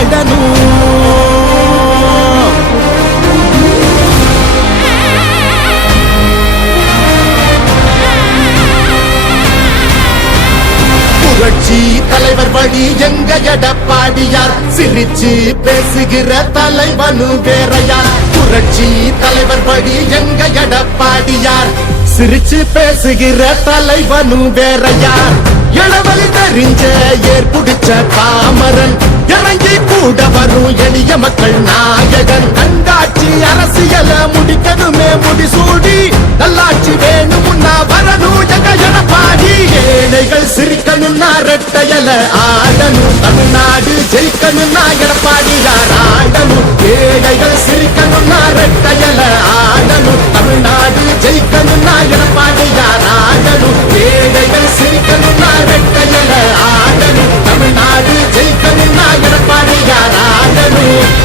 ஆடணும். புரட்சி தலைவர் வழி எங்க எடப்பாடியார், சிரிச்சு பேசுகிற தலைவனு வேறையார். புரட்சி தலைவர் வழி எங்க எடப்பாடியார், சிரிச்சு பேசுகிற தலைவனு வேறையார். இளவலி தெரிஞ்ச ஏற்புடிச்ச பாமரன், இறங்கி கூட வரும் எளிய மக்கள் நாயகன். கண்டாட்சி அரசியல முடிக்கணுமே முடிசூடி, நல்லாட்சி வேணும்னா வரணும் எங்க எடப்பாடி. ஏழைகள் சிரிக்கணும்னா ரெட்டையல ஆடணும், தமிழ்நாடு ஜெயிக்கணும்னா எடப்பாடியார் ஆடணும். ஏழைகள் சிரிக்கணும்னா ரெட்டையல ஆடணும், தமிழ்நாடு ஜெயிக்கணும்னா எடப்பாடியார் ஆடணும். ஏழைகள் சிரிக்கணும்னா ரெட்டையல ஆடணும், தமிழ்நாடு ஜெயிக்கணும்னா எடப்பாடியார் ஆடணும்.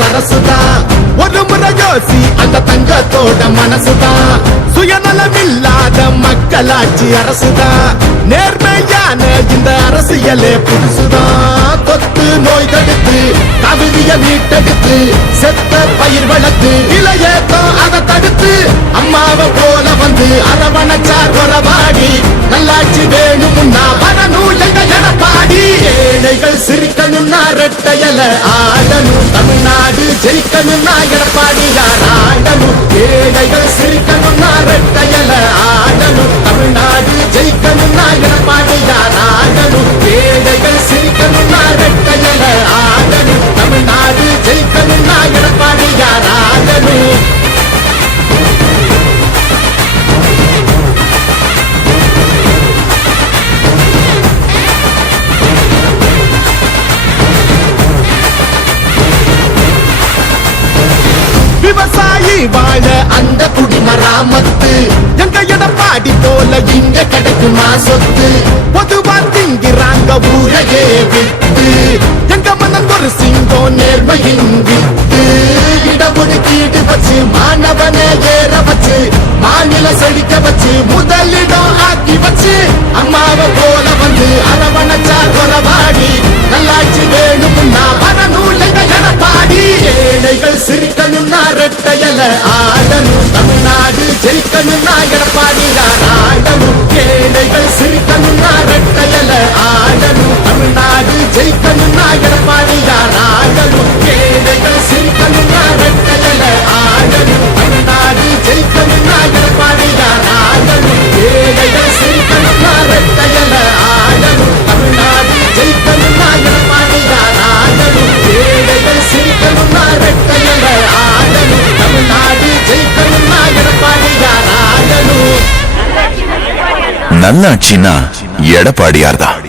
சரசுதான் ஒரு முறை யோசி, அந்த தங்கத்தோட மனசுதான். சுயநலமில்லாத மக்களாட்சி அரசுதான், நேர்மையான இந்த அரசியலே புதுசுதான். தொத்து நோய் தடுத்து கவிதைய மீட்டெடுத்து, செத்த பயிர் வளர்த்து இளையேத்தம் அதை தடுத்து, அம்மாவை போல வந்து அரவணைச்சார் உறவாடி. நல்லாட்சி வேணும்னா வரணும் எங்க எடப்பாடி. ஏழைகள் சிரிக்கணும்னா ரெட்டையல ஆடணும், தமிழ்நாடு ஜெயிக்கணும்னா எடப்பாடியார் ஆடணும். ஏழைகள் சிரிக்கணும்னா ரெட்டையல ஆடணும், தமிழ்நாடு ஜெயிக்கணும்னா எடப்பாடியார் ஆடணும். ஏழைகள் சிரிக்கணும்னா ரெட்டையல ஆடணும், தமிழ்நாடு ஜெயிக்கணும்னா எடப்பாடியார் ஆடணும். விவசாயி வாழ அந்த குடிமராமத்து, எங்க எடப்பாடி போல இங்க கிடைக்குமா சொத்து. பொதுவா திங்கிறாங்க ஊரையே விட்டு, எங்க மனம் ஒரு சிங்கம் நேர்மையின் விட்டு. இடஒதுக்கீடு வச்சு மாணவனை ஏற வச்சு, மாநில செழிக்க வச்சு முதலிடம் ஆக்கி வச்சு, அம்மாவை போல வந்து அரவணைச்சார் உறவாடி. நல்லாட்சி வேணும்னா வரணும் எங்க எடப்பாடி. ஏழைகள் சிரிக்கணும்னா ரெட்டையல ஆடணும், தமிழ்நாடு ஜெயிக்கணும்னா எடப்பாடியார் ஆடணும். ஏழைகள் சிரிக்கணும்னா ரெட்டையல ஆடணும், தமிழ்நாடு ஜெயிக்கணும்னா எடப்பாடியார் ஆடணும். ஏழைகள் சிரிக்கணும்னா ரெட்டையல ஆடணும், தமிழ்நாடு ஜெயிக்கணும்னா எடப்பாடியார் ஆடணும். ஏழைகள் சிரிக்கணும்னா ரெட்டையல ஆடணும், தமிழ்நாடு ஜெயிக்கணும்னா எடப்பாடியார் ஆடணும். ஏழைகள் சிரிக்கணும்னா ரெட்டையல ஆடணும், தமிழ்நாடு ஜெயிக்கணும்னா எடப்பாடியார் ஆடணும். நல்லாட்சினா எடப்பாடியார் தான்.